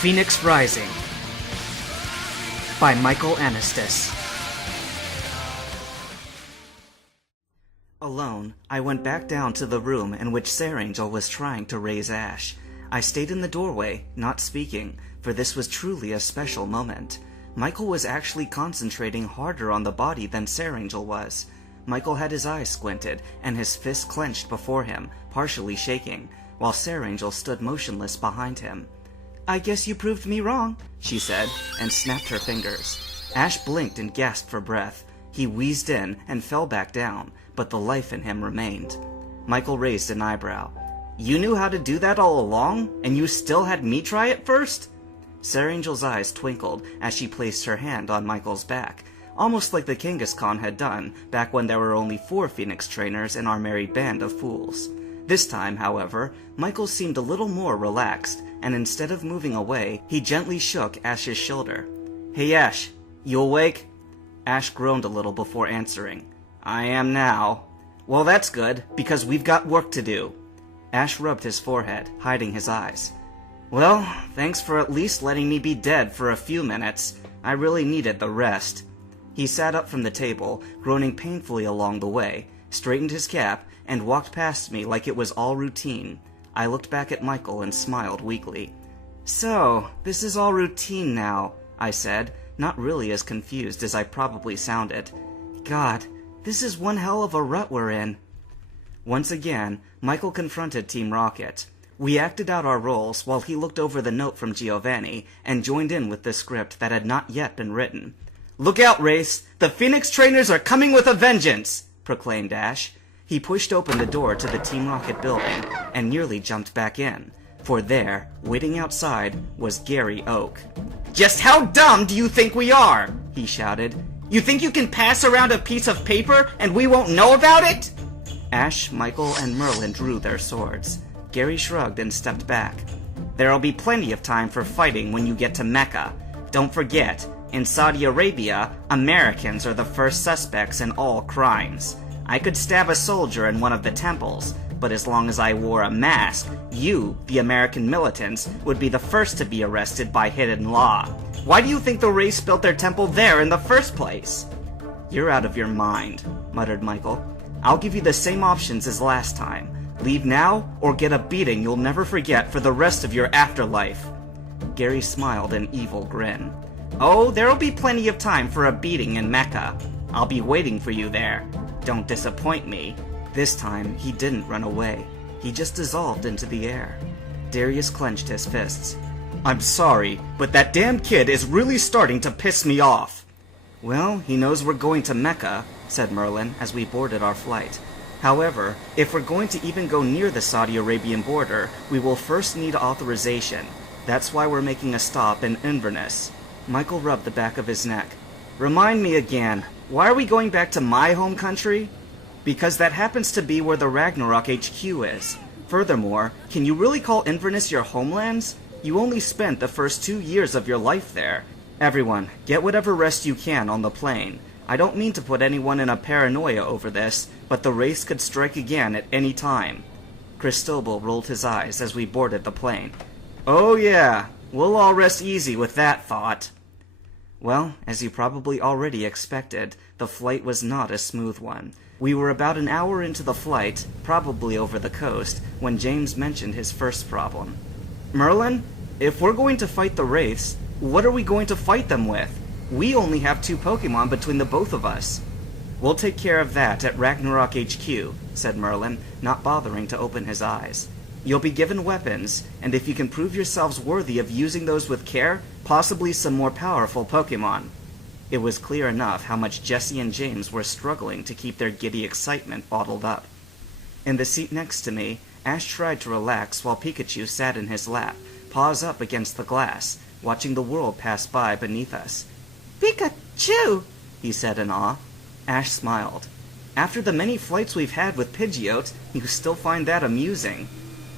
Phoenix Rising by Michael Anastas. Alone, I went back down to the room in which Sarangel was trying to raise Ash. I stayed in the doorway, not speaking, for this was truly a special moment. Michael was actually concentrating harder on the body than Sarangel was. Michael had his eyes squinted, and his fists clenched before him, partially shaking, while Sarangel stood motionless behind him. "I guess you proved me wrong," she said, and snapped her fingers. Ash blinked and gasped for breath. He wheezed in and fell back down, but the life in him remained. Michael raised an eyebrow. "You knew how to do that all along, and you still had me try it first?" Sarangel's eyes twinkled as she placed her hand on Michael's back, almost like the Kangaskhan had done back when there were only 4 Phoenix trainers in our merry band of fools. This time, however, Michael seemed a little more relaxed, and instead of moving away, he gently shook Ash's shoulder. "Hey Ash, you awake?" Ash groaned a little before answering. "I am now." "Well, that's good, because we've got work to do." Ash rubbed his forehead, hiding his eyes. "Well, thanks for at least letting me be dead for a few minutes. I really needed the rest." He sat up from the table, groaning painfully along the way, straightened his cap, and walked past me like it was all routine. I looked back at Michael and smiled weakly. "So, this is all routine now," I said, not really as confused as I probably sounded. "God, this is one hell of a rut we're in." Once again, Michael confronted Team Rocket. We acted out our roles while he looked over the note from Giovanni and joined in with the script that had not yet been written. "Look out, Wraiths! The Phoenix trainers are coming with a vengeance!" proclaimed Ash. He pushed open the door to the Team Rocket building and nearly jumped back in, for there, waiting outside, was Gary Oak. "Just how dumb do you think we are?" he shouted. "You think you can pass around a piece of paper and we won't know about it?" Ash, Michael, and Merlin drew their swords. Gary shrugged and stepped back. "There'll be plenty of time for fighting when you get to Mecca. Don't forget, in Saudi Arabia, Americans are the first suspects in all crimes. I could stab a soldier in one of the temples, but as long as I wore a mask, you, the American militants, would be the first to be arrested by hidden law. Why do you think the Wraiths built their temple there in the first place?" "You're out of your mind," muttered Michael. "I'll give you the same options as last time. Leave now, or get a beating you'll never forget for the rest of your afterlife." Gary smiled an evil grin. "Oh, there'll be plenty of time for a beating in Mecca. I'll be waiting for you there. Don't disappoint me." This time, he didn't run away. He just dissolved into the air. Darius clenched his fists. "I'm sorry, but that damn kid is really starting to piss me off." "Well, he knows we're going to Mecca," said Merlin as we boarded our flight. "However, if we're going to even go near the Saudi Arabian border, we will first need authorization. That's why we're making a stop in Inverness." Michael rubbed the back of his neck. "Remind me again, why are we going back to my home country?" "Because that happens to be where the Ragnarok HQ is. Furthermore, can you really call Inverness your homelands? You only spent the first 2 years of your life there. Everyone, get whatever rest you can on the plane. I don't mean to put anyone in a paranoia over this, but the Wraiths could strike again at any time." Cristobal rolled his eyes as we boarded the plane. "Oh yeah, we'll all rest easy with that thought." Well, as you probably already expected, the flight was not a smooth one. We were about an hour into the flight, probably over the coast, when James mentioned his first problem. "Merlin, if we're going to fight the Wraiths, what are we going to fight them with? We only have 2 Pokemon between the both of us." "We'll take care of that at Ragnarok HQ, said Merlin, not bothering to open his eyes. "You'll be given weapons, and if you can prove yourselves worthy of using those with care, possibly some more powerful Pokemon." It was clear enough how much Jesse and James were struggling to keep their giddy excitement bottled up. In the seat next to me, Ash tried to relax while Pikachu sat in his lap, paws up against the glass, watching the world pass by beneath us. "Pikachu!" he said in awe. Ash smiled. "After the many flights we've had with Pidgeot, you still find that amusing."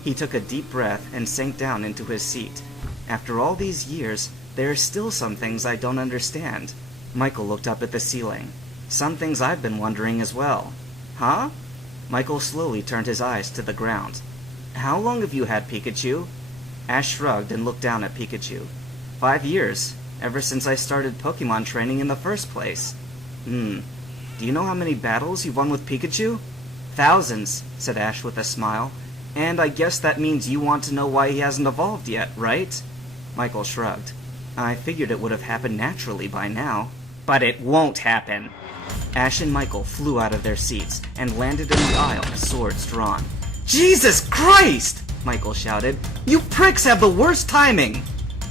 He took a deep breath and sank down into his seat. "After all these years, there are still some things I don't understand." Michael looked up at the ceiling. "Some things I've been wondering as well." "Huh?" Michael slowly turned his eyes to the ground. "How long have you had Pikachu?" Ash shrugged and looked down at Pikachu. 5 years, ever since I started Pokemon training in the first place. Do you know how many battles you've won with Pikachu? Thousands, said Ash with a smile. And I guess that means you want to know why he hasn't evolved yet, right? Michael shrugged. I figured it would have happened naturally by now. But it won't happen. Ash and Michael flew out of their seats and landed in the aisle, swords drawn. Jesus Christ! Michael shouted. You pricks have the worst timing!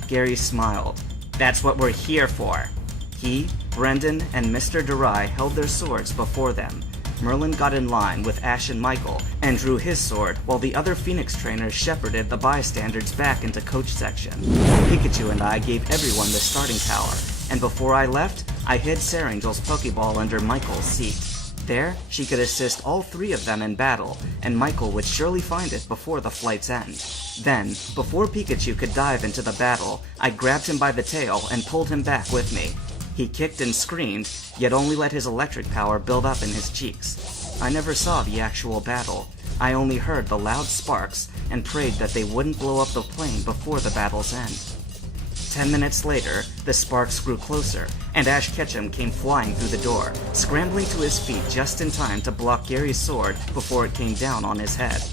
Gary smiled. That's what we're here for. He, Brendan, and Mr. Durai held their swords before them. Merlin got in line with Ash and Michael and drew his sword, while the other Phoenix trainers shepherded the bystanders back into coach section. Pikachu and I gave everyone the starting power, and before I left, I hid Sarangel's Pokeball under Michael's seat. There, she could assist all 3 of them in battle, and Michael would surely find it before the flight's end. Then, before Pikachu could dive into the battle, I grabbed him by the tail and pulled him back with me. He kicked and screamed, yet only let his electric power build up in his cheeks. I never saw the actual battle. I only heard the loud sparks and prayed that they wouldn't blow up the plane before the battle's end. 10 minutes later, the sparks grew closer, and Ash Ketchum came flying through the door, scrambling to his feet just in time to block Gary's sword before it came down on his head.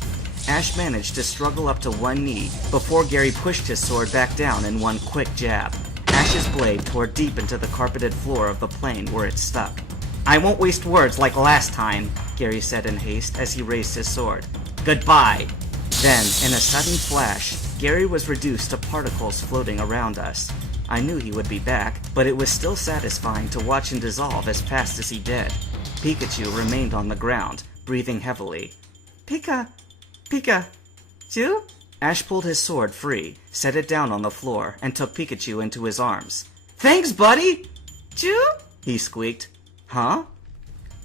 Ash managed to struggle up to one knee before Gary pushed his sword back down in one quick jab. Ash's blade tore deep into the carpeted floor of the plane where it stuck. I won't waste words like last time, Gary said in haste as he raised his sword. Goodbye! Then, in a sudden flash, Gary was reduced to particles floating around us. I knew he would be back, but it was still satisfying to watch him dissolve as fast as he did. Pikachu remained on the ground, breathing heavily. Pikachu? Ash pulled his sword free, set it down on the floor, and took Pikachu into his arms. Thanks, buddy! Choo? He squeaked. Huh?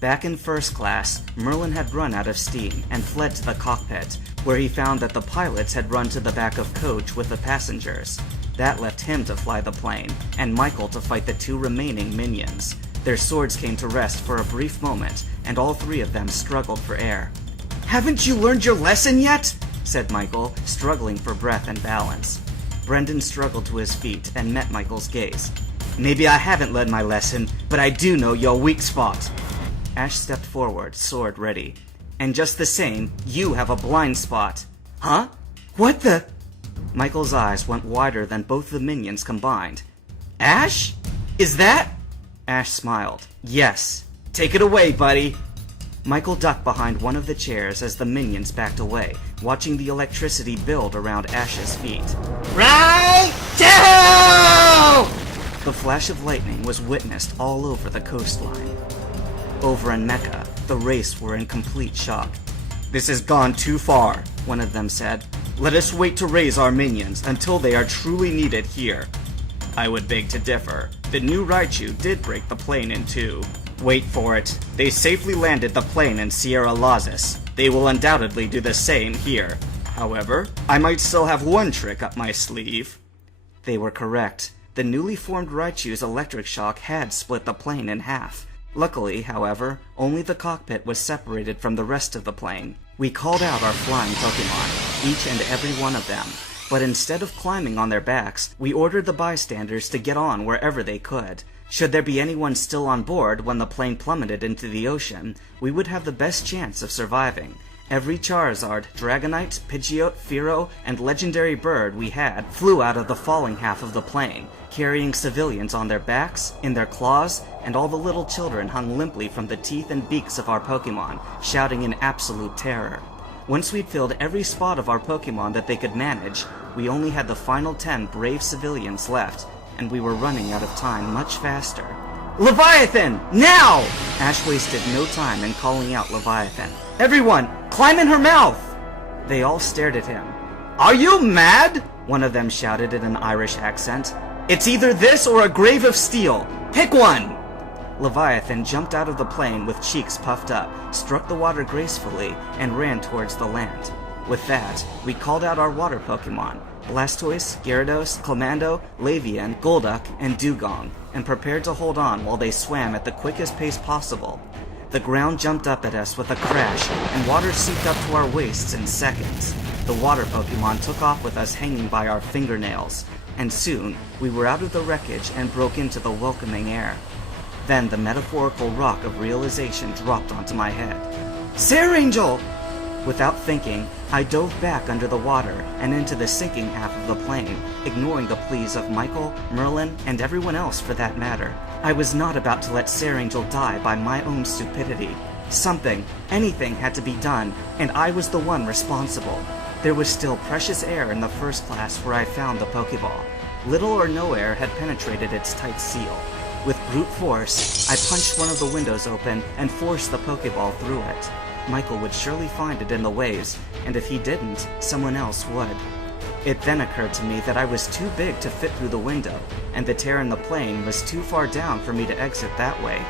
Back in first class, Merlin had run out of steam and fled to the cockpit, where he found that the pilots had run to the back of coach with the passengers. That left him to fly the plane, and Michael to fight the 2 remaining minions. Their swords came to rest for a brief moment, and all 3 of them struggled for air. Haven't you learned your lesson yet? Said Michael, struggling for breath and balance. Brendan struggled to his feet and met Michael's gaze. Maybe I haven't learned my lesson, but I do know your weak spot. Ash stepped forward, sword ready. And just the same, you have a blind spot. Huh? What the? Michael's eyes went wider than both the minions combined. Ash? Is that? Ash smiled. Yes. Take it away, buddy. Michael ducked behind one of the chairs as the minions backed away, watching the electricity build around Ash's feet. Right down! The flash of lightning was witnessed all over the coastline. Over in Mecca, the race were in complete shock. This has gone too far, one of them said. Let us wait to raise our minions until they are truly needed here. I would beg to differ. The new Raichu did break the plane in 2. Wait for it. They safely landed the plane in Sierra Lazis. They will undoubtedly do the same here. However, I might still have one trick up my sleeve. They were correct. The newly formed Raichu's electric shock had split the plane in half. Luckily, however, only the cockpit was separated from the rest of the plane. We called out our flying Pokemon, each and every one of them, but instead of climbing on their backs, we ordered the bystanders to get on wherever they could. Should there be anyone still on board when the plane plummeted into the ocean, we would have the best chance of surviving. Every Charizard, Dragonite, Pidgeot, Fearow, and legendary bird we had flew out of the falling half of the plane, carrying civilians on their backs, in their claws, and all the little children hung limply from the teeth and beaks of our Pokemon, shouting in absolute terror. Once we'd filled every spot of our Pokemon that they could manage, we only had the final 10 brave civilians left, and we were running out of time much faster. Leviathan! Now! Ash wasted no time in calling out Leviathan. Everyone, climb in her mouth! They all stared at him. Are you mad? One of them shouted in an Irish accent. It's either this or a grave of steel. Pick one! Leviathan jumped out of the plane with cheeks puffed up, struck the water gracefully, and ran towards the land. With that, we called out our water Pokemon, Blastoise, Gyarados, Clemando, Lavian, Golduck, and Dugong, and prepared to hold on while they swam at the quickest pace possible. The ground jumped up at us with a crash, and water seeped up to our waists in seconds. The The water Pokemon took off with us hanging by our fingernails, and soon we were out of the wreckage and broke into the welcoming air. Then the metaphorical rock of realization dropped onto my head. Sare Angel! Without thinking, I dove back under the water and into the sinking half of the plane, ignoring the pleas of Michael, Merlin, and everyone else for that matter. I was not about to let Sare Angel die by my own stupidity. Something, anything had to be done, and I was the one responsible. There was still precious air in the first class where I found the Pokeball. Little or no air had penetrated its tight seal. With brute force, I punched one of the windows open and forced the Pokeball through it. Michael would surely find it in the waves, and if he didn't, someone else would. It then occurred to me that I was too big to fit through the window, and the tear in the plane was too far down for me to exit that way.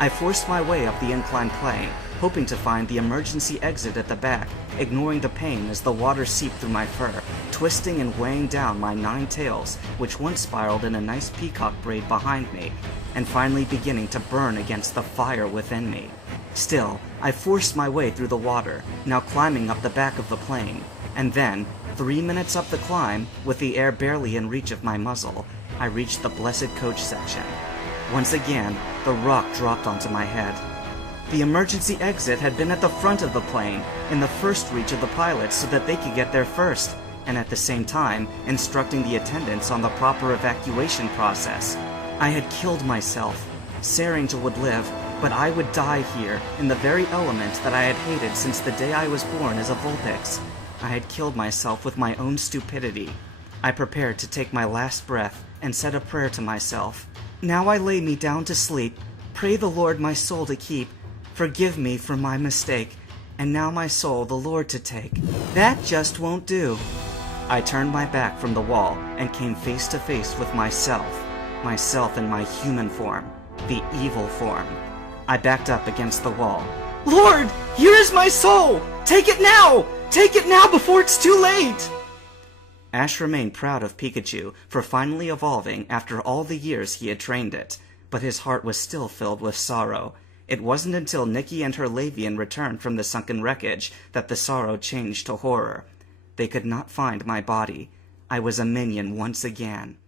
I forced my way up the inclined plane, hoping to find the emergency exit at the back, ignoring the pain as the water seeped through my fur, twisting and weighing down my 9 tails, which once spiraled in a nice peacock braid behind me, and finally beginning to burn against the fire within me. Still, I forced my way through the water, now climbing up the back of the plane, and then, 3 minutes up the climb, with the air barely in reach of my muzzle, I reached the blessed coach section. Once again, the rock dropped onto my head. The emergency exit had been at the front of the plane, in the first reach of the pilots so that they could get there first, and at the same time, instructing the attendants on the proper evacuation process. I had killed myself. Sare Angel would live, but I would die here, in the very element that I had hated since the day I was born as a Vulpix. I had killed myself with my own stupidity. I prepared to take my last breath, and said a prayer to myself. Now I lay me down to sleep, pray the Lord my soul to keep, forgive me for my mistake, and now my soul the Lord to take. That just won't do. I turned my back from the wall, and came face to face with myself in my human form, the evil form. I backed up against the wall. Lord, here is my soul! Take it now! Take it now before it's too late! Ash remained proud of Pikachu for finally evolving after all the years he had trained it, but his heart was still filled with sorrow. It wasn't until Nikki and her Lavian returned from the sunken wreckage that the sorrow changed to horror. They could not find my body. I was a minion once again.